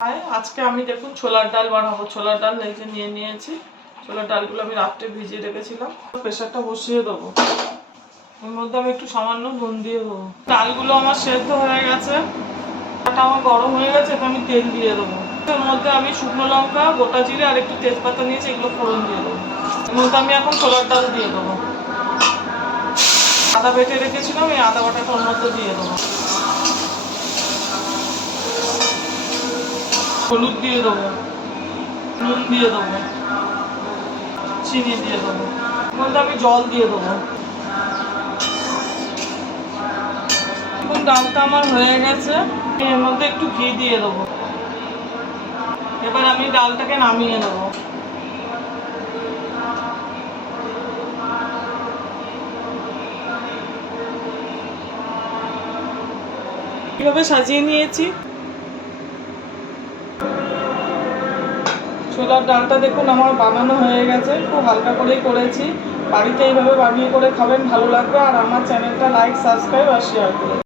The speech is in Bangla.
আজকে আমি দেখুন ছোলার ডাল বানাবো। ছোলার ডাল এই যে নিয়ে নিয়েছি। ছোলার ডালগুলো আমি রাত্রে ভিজিয়ে রেখেছিলাম। প্রেশারটা বসিয়ে দেবো। এর মধ্যে আমি একটু সামান্য নুন দিয়ে দেবো। ডালগুলো আমার সেদ্ধ হয়ে গেছে, এটা আমার গরম হয়ে গেছে, এটা আমি তেল দিয়ে দেবো। এর মধ্যে আমি শুকনো লঙ্কা, গোটা জিরে আর একটু তেজপাতা নিয়েছি, এগুলো ফোড়ন দিয়ে দেবো। এর মধ্যে আমি এখন ছোলার ডাল দিয়ে দেবো। আদা বেটে রেখেছিলাম, এই আদা বাটাটা ওর মধ্যে দিয়ে দেবো। হলুদ দিয়ে দেবো, নুন দিয়ে দেবো, চিনি দিয়ে দেবো। এর মধ্যে আমি জল দিয়ে দেবো। এখন ডালটা আমার হয়ে গেছে, এর মধ্যে একটু ঘি দিয়ে দেবো। এবার আমি ডালটাকে নামিয়ে নেবো। এইভাবে সাজিয়ে নিয়েছি। ছোলার ডালটা দেখুন আমার বানানো হয়ে গেছে, খুব হালকা করেই করেছি। বাড়িতে এইভাবে বানিয়ে করে খাবেন, ভালো লাগবে। আর আমার চ্যানেলটা লাইক, সাবস্ক্রাইব আর শেয়ার করুন।